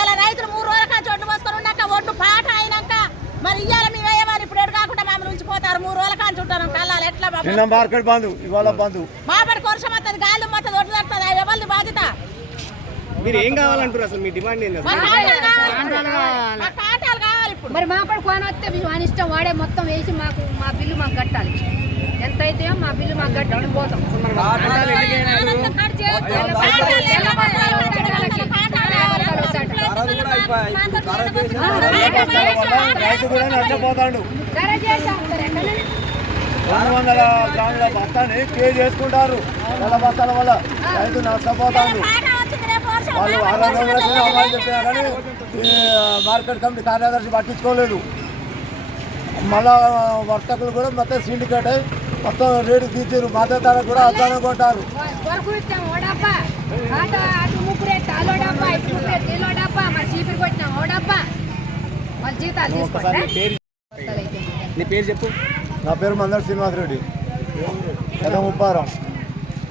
ఇలా రైతులు 3 రోజుల కాంచి ఒడ్డు పోసుకొని ఉన్నాక ఒడ్డు పాట అయినాక మరి ఇవాళ మేము వేయమని ఇప్పుడు ఎడు కాకుండా మమ్మల్ని ఉంచిపోతారు. 3 రోజుల కాంచి ఉంటారు కళ్ళాలి ఎట్లా మార్కెట్ బంద్ ఇవాళ బంద్ మాపడి కొరసం వస్తుంది గాలి మొత్తం ఒడ్డు తడుతుంది. ఎవరిది బాధ్యత? మీరు ఏం కావాలంటారు? అసలు మీ డిమాండ్ ఏంటి? కాటాలు కావాలి. ఇప్పుడు మరి మాపడి కోన వస్తే అని ఇష్టం వాడే మొత్తం వేసి మాకు మా బిల్లు మాకు కట్టాలి. ఎంత అయితే మా బిల్లు మాకు కట్టాలి పోతాం. రైతు కూడా నష్టపోతాడు. 200 గ్రాముల బస్తాని కేజీ చేసుకుంటారు. నెల బస్తాల వల్ల రైతు నష్టపోతాడు. వాళ్ళు 6 రోజులకి అమ్మాయి చెప్పినా కానీ మార్కెట్ కమిటీ కార్యదర్శి పట్టించుకోలేదు. మళ్ళా వర్తకులు కూడా మొత్తం సిండికేట్ అయ్యి మొత్తం రేటు తీర్చారు. మద్దతు ధర కూడా అద్దానం కొట్టారు. నా పేరు మందర్ శ్రీనివాసరెడ్డి, పెద్ద ముప్పారం.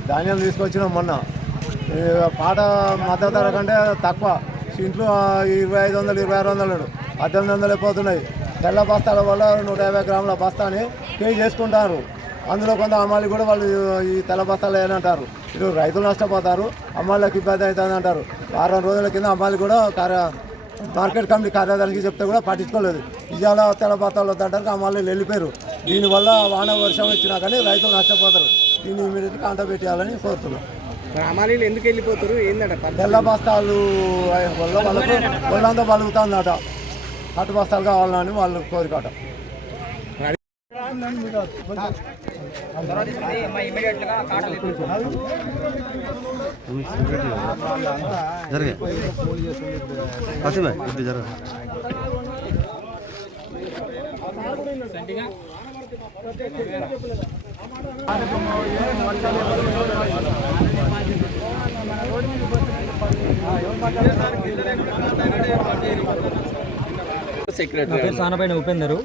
ధాన్యం తీసుకొచ్చినాం మొన్న. పాట మద్దతు ధర కంటే తక్కువ. ఇంట్లో 2500, 2600, 1800 అయిపోతున్నాయి. తెల్ల బస్తాల వల్ల 150 గ్రాముల బస్తాని పే చేసుకుంటారు. అందులో కొంత అమ్మాయిలు కూడా వాళ్ళు ఈ తెల్ల బస్తాలు ఏనంటారు. ఇటు రైతులు నష్టపోతారు, అమ్మాయిలకు ఇబ్బంది అవుతుంది అంటారు. 6 రోజుల కింద అమ్మాయిలు కూడా మార్కెట్ కమిటీ కార్యదర్శికి చెప్తే కూడా పట్టించుకోలేదు. ఇవాళ తెల్ల బస్తాలు వద్దంటారు, అమ్మాయిలు వెళ్ళిపోయారు. దీనివల్ల వాన వర్షం వచ్చినా కానీ రైతులు నష్టపోతారు. దీన్ని ఇమీడియట్గా కాంట పెట్టేయాలని కోరుతున్నాం. అమ్మాయిలు ఎందుకు వెళ్ళిపోతారు? ఏంటంటే తెల్ల బస్తాలు వల్ల వాళ్ళకు ఒళ్ళంతా బలుగుతుందట. అటు బస్తాలు కావాలని వాళ్ళ కోరికట. నా పేరు సానపైన ఉపేందరు.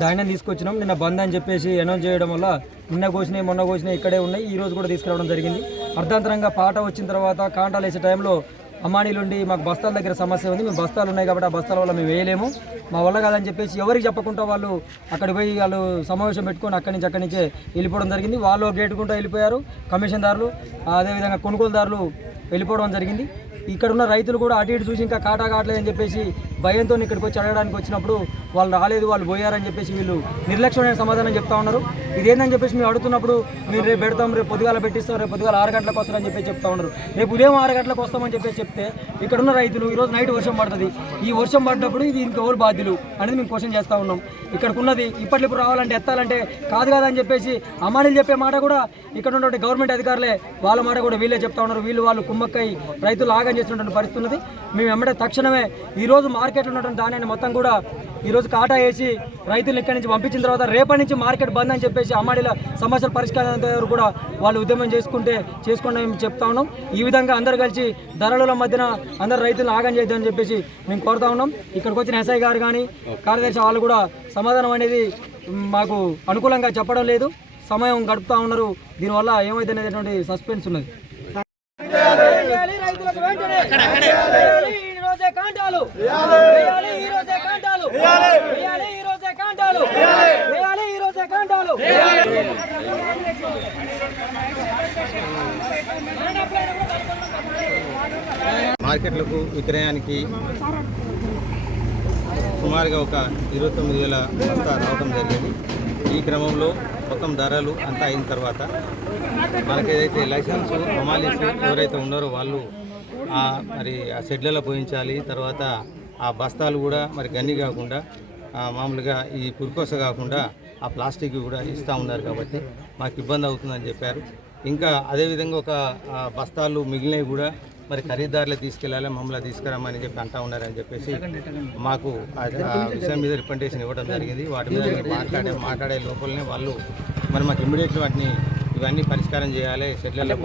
ధాన్యం తీసుకొచ్చినాం. నిన్న బంద్ అని చెప్పేసి అనౌన్స్ చేయడం వల్ల నిన్న కోసినాయి, మొన్న కోసినాయి ఇక్కడే ఉన్నాయి. ఈ రోజు కూడా తీసుకురావడం జరిగింది. అర్ధాంతరంగా పాట వచ్చిన తర్వాత కాంటాలు వేసే టైంలో అమ్మానీలుండి మాకు బస్తాల దగ్గర సమస్య ఉంది, మేము బస్తాలు ఉన్నాయి కాబట్టి ఆ బస్తాల వల్ల మేము వేయలేము, మా వల్ల కాదని చెప్పేసి ఎవరికి చెప్పకుండా వాళ్ళు అక్కడ పోయి వాళ్ళు సమావేశం పెట్టుకొని అక్కడి నుంచే వెళ్ళిపోవడం జరిగింది. వాళ్ళు గేటుకుంటూ వెళ్ళిపోయారు. కమిషన్దారులు అదేవిధంగా కొనుగోలుదారులు వెళ్ళిపోవడం జరిగింది. ఇక్కడ ఉన్న రైతులు కూడా అటు ఇటు చూసి ఇంకా కాటా కావట్లేదని చెప్పేసి భయంతో ఇక్కడికి వచ్చి అడగడానికి వచ్చినప్పుడు వాళ్ళు రాలేదు, వాళ్ళు పోయారని చెప్పేసి వీళ్ళు నిర్లక్ష్యమైన సమాధానం చెప్తా ఉన్నారు. ఇదేందని చెప్పేసి మేము అడుగుతున్నప్పుడు మీరు రేపు పెడతాం, రేపు పొద్దుగాల పెట్టిస్తాం, రేపు పొద్దుగాల 6 గంటలకు వస్తారని చెప్పేసి చెప్తా ఉన్నారు. రేపు ఉదయం 6 గంటలకు వస్తామని చెప్పేసి చెప్తే ఇక్కడున్న రైతులు ఈరోజు నైట్ వర్షం పడుతుంది, ఈ వర్షం పడ్డప్పుడు ఇది ఇంకెవరు బాధ్యులు అనేది మేము క్వశ్చన్ చేస్తూ ఉన్నాం. ఇక్కడికున్నది ఇప్పటిప్పుడు రావాలంటే ఎత్తాలంటే కాదు కాదని చెప్పేసి అమ్మాయిలు చెప్పే మాట కూడా ఇక్కడ ఉన్నటువంటి గవర్నమెంట్ అధికారులే వాళ్ళ మాట కూడా వీళ్ళే చెప్తా ఉన్నారు. వాళ్ళు కుమ్మక్కై రైతులు ఆగం చేస్తున్నటువంటి పరిస్థితి ఉన్నది. మేము వెంబడే తక్షణమే ఈరోజు మార్కెట్లో ఉన్నటువంటి ధాన్యాన్ని మొత్తం కూడా ఈరోజు కాటా వేసి రైతులు ఇక్కడి నుంచి పంపించిన తర్వాత రేపటి నుంచి మార్కెట్ బంద్ అని చెప్పేసి అమ్మాయిల సమస్యల పరిష్కారం కూడా వాళ్ళు ఉద్యమం చేసుకోండి మేము చెప్తా ఉన్నాం. ఈ విధంగా అందరు కలిసి ధరల మధ్యన అందరు రైతులను ఆగం చేద్దామని చెప్పేసి మేము కోరుతా ఉన్నాం. ఇక్కడికి వచ్చిన ఎస్ఐ గారు కానీ కార్యదర్శి వాళ్ళు కూడా సమాధానం అనేది మాకు అనుకూలంగా చెప్పడం లేదు, సమయం గడుపుతూ ఉన్నారు. దీనివల్ల ఏమైతే అనేటువంటి సస్పెన్స్ ఉన్నది. మార్కెట్లకు విక్రయానికి సుమారుగా ఒక 29,000 బస్తా రావడం జరిగింది. ఈ క్రమంలో మొత్తం ధరలు అంతా అయిన తర్వాత మనకి ఏదైతే లైసెన్స్ హమాలీస్ ఎవరైతే ఉన్నారో వాళ్ళు మరి ఆ షెడ్లలో పోయించాలి. తర్వాత ఆ బస్తాలు కూడా మరి గన్ని కాకుండా మామూలుగా ఈ పురుకోస కాకుండా ఆ ప్లాస్టిక్ కూడా ఇస్తూ ఉన్నారు కాబట్టి మాకు ఇబ్బంది అవుతుందని చెప్పారు. ఇంకా అదేవిధంగా ఒక బస్తాలు మిగిలినవి కూడా మరి ఖరీదారులే తీసుకెళ్ళాలి, మమ్మల్ని తీసుకురమ్మని చెప్పి అంటూ ఉన్నారని చెప్పేసి మాకు ఆ విషయం మీద రిప్రజెంటేషన్ ఇవ్వడం జరిగింది. వాటి మీద మాట్లాడే లోపలనే వాళ్ళు మరి మాకు ఇమ్మీడియట్లీ వాటిని ఇవన్నీ పరిష్కారం చేయాలి.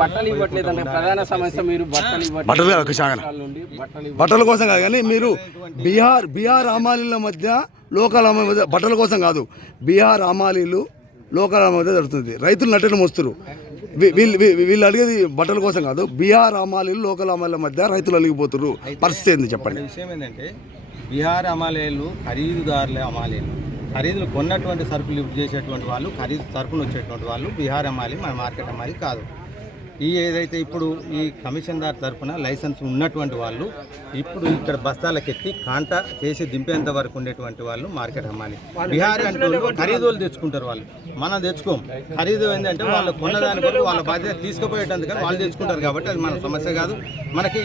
బట్టలు ఇవ్వట్లేదంటే ప్రధాన సమస్య మీరు బట్టల కోసం కాదు, కానీ మీరు బీహార్ హమాలీల మధ్య లోకల్ హమాలీల మధ్య బట్టల కోసం కాదు, బీహార్ హమాలీలు లోకల్ హమాలీల మధ్య జరుగుతుంది. రైతులు నట్టలు మోస్తారు. వీళ్ళు అడిగేది బట్టల కోసం కాదు, బీహార్ హమాలీలు లోకల్ హమాలీల మధ్య రైతులు అలిగిపోతున్నారు. పరిస్థితి ఏంది చెప్పండి. విషయం ఏంటంటే బీహార్ హమాలీలు ఖరీదుదారులే హమాలీలు, ఖరీదులు కొన్నటువంటి సరుకులు లిఫ్ట్ చేసేటువంటి వాళ్ళు, ఖరీదు తరపున వచ్చేటువంటి వాళ్ళు బీహార్ హమాలీ, మన మార్కెట్ హమాలీ కాదు. ఈ ఏదైతే ఇప్పుడు ఈ కమిషన్దార్ తరపున లైసెన్స్ ఉన్నటువంటి వాళ్ళు ఇప్పుడు ఇక్కడ బస్తాలకెత్తి కాంటా చేసి దింపేంత వరకు ఉండేటువంటి వాళ్ళు మార్కెట్ హమాలీ. బీహార్ అంటే ఖరీదులు తెచ్చుకుంటారు, వాళ్ళు మనం తెచ్చుకోం. ఖరీదు ఏంటంటే వాళ్ళు కొన్నదాని కొరకు వాళ్ళ బాధ్యత తీసుకుపోయేటందుకని వాళ్ళు తెచ్చుకుంటారు కాబట్టి అది మన సమస్య కాదు. మనకి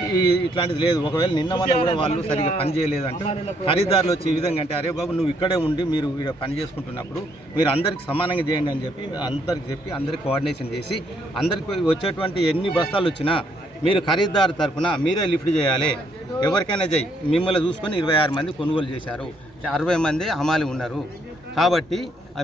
ఇట్లాంటిది లేదు. ఒకవేళ నిన్న మనం కూడా వాళ్ళు సరిగ్గా పని చేయలేదంటే ఖరీదారులు వచ్చి ఈ విధంగా అంటే అరే బాబు నువ్వు ఇక్కడే ఉండి మీరు ఇక్కడ పని చేసుకుంటున్నప్పుడు మీరు అందరికి సమానంగా చేయండి అని చెప్పి అందరికి చెప్పి అందరికి కోఆర్డినేషన్ చేసి అందరికి వచ్చేటువంటి ఎన్ని బస్తాలు వచ్చినా మీరు ఖరీదారు తరఫున మీరే లిఫ్ట్ చేయాలి. ఎవరికైనా చేయి. మిమ్మల్ని చూసుకొని 26 మంది కొనుగోలు చేశారు, 60 మంది హమాలి ఉన్నారు కాబట్టి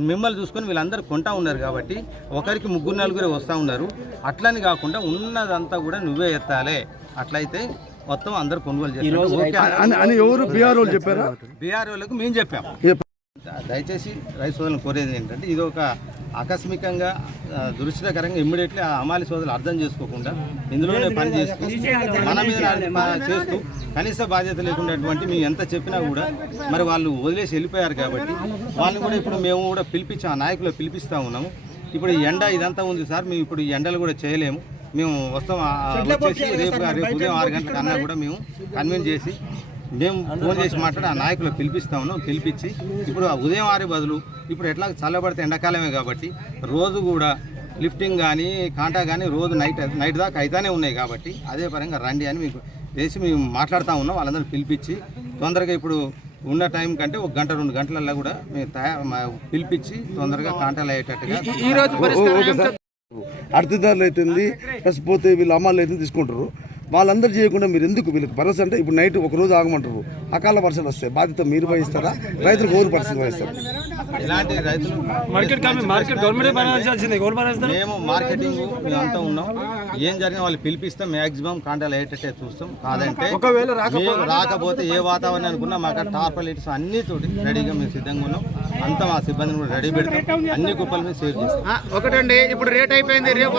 మిమ్మల్ని చూసుకొని వీళ్ళందరూ కొంటా ఉన్నారు కాబట్టి ఒకరికి 3-4 వస్తూ ఉన్నారు. అట్లని కాకుండా ఉన్నదంతా కూడా నువ్వే ఎత్తాలి. అట్లయితే మొత్తం అందరు కొనుగోలు చేస్తారు. ఎవరు బీహార్ వాళ్ళు చెప్పారా? బీహార్ వాళ్ళకు మేము చెప్పాము. దయచేసి రైతు సోదరులను కోరేది ఏంటంటే ఇది ఒక ఆకస్మికంగా దురదృష్టకరంగా ఇమ్మీడియట్లీ ఆ హమాలీ సోదరులు అర్థం చేసుకోకుండా ఇందులోనే పని చేస్తూ మన మీద చేస్తూ కనీస బాధ్యత లేకున్నటువంటి మేము ఎంత చెప్పినా కూడా మరి వాళ్ళు వదిలేసి వెళ్ళిపోయారు కాబట్టి వాళ్ళని కూడా ఇప్పుడు మేము కూడా పిలిపించి ఆ నాయకులు పిలిపిస్తూ ఉన్నాము. ఇప్పుడు ఈ ఎండ ఇదంతా ఉంది సార్, మేము ఇప్పుడు ఈ ఎండలు కూడా చేయలేము, మేము వస్తాం వచ్చేసి రేపు ఉదయం 6 గంటల కన్నా కూడా మేము కన్విన్స్ చేసి మేము ఫోన్ చేసి మాట్లాడి ఆ నాయకులు పిలిపిస్తా ఉన్నాం. పిలిపించి ఇప్పుడు ఉదయం 6 బదులు ఇప్పుడు ఎట్లా చల్లబడితే ఎండాకాలమే కాబట్టి రోజు కూడా లిఫ్టింగ్ కానీ కాంటా కానీ రోజు నైట్ దాకా అయితేనే ఉన్నాయి కాబట్టి అదే పరంగా రండి అని మీకు వేసి మేము మాట్లాడుతూ ఉన్నాం. వాళ్ళందరూ పిలిపించి తొందరగా ఇప్పుడు ఉన్న టైం కంటే 1 గంట 2 గంటలల్లో కూడా మేము పిలిపించి తొందరగా కాంటాలు అయ్యేటట్టుగా అర్థదారులు అవుతుంది ప్లస్ పోతే వీళ్ళు అమ్మాయిలు అయితే తీసుకుంటారు. వాళ్ళందరూ చేయకుండా మీరు ఎందుకు వీళ్ళకి భరోసా అంటే ఇప్పుడు నైట్ ఒక రోజు ఆగమంటారు, అకాల వర్షాలు వస్తాయి, బాధ్యత మీరు వహిస్తారా, రైతులకు ఓరు పరిస్థితి వహిస్తారు? ఇలాంటి రైతులు మేము మార్కెటింగ్ మేమంతా ఉన్నాం. ఏం జరిగినా వాళ్ళు పిలిపిస్తాం, మ్యాక్సిమం కాంటాలు అయ్యేటట్టే చూస్తాం. కాదంటే రాకపోతే ఏ వాతావరణం అనుకున్నా మాకు టార్పలైట్స్ అన్నితోటి రెడీగా మేము సిద్ధంగా ఉన్నాం. అంతా మా సిబ్బందిని కూడా రెడీ పెడతాం, అన్ని కుప్పల మీద సేవ్ చేస్తాం. ఒకటండి ఇప్పుడు రేట్ అయిపోయింది, రేపు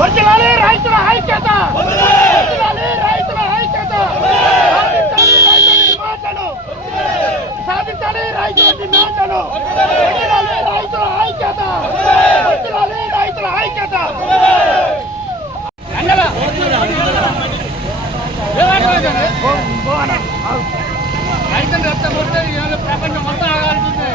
వర్ధిల్లాలి రైతుల ఐక్యత, వర్ధిల్లాలి రైతుల ఐక్యత, సాధించాలి రైతుల డిమాండ్లను, వర్ధిల్లాలి రైతుల ఐక్యత, వర్ధిల్లాలి రైతుల ఐక్యత. ప్రపంచం మొత్తం ఆగాల్సిందే.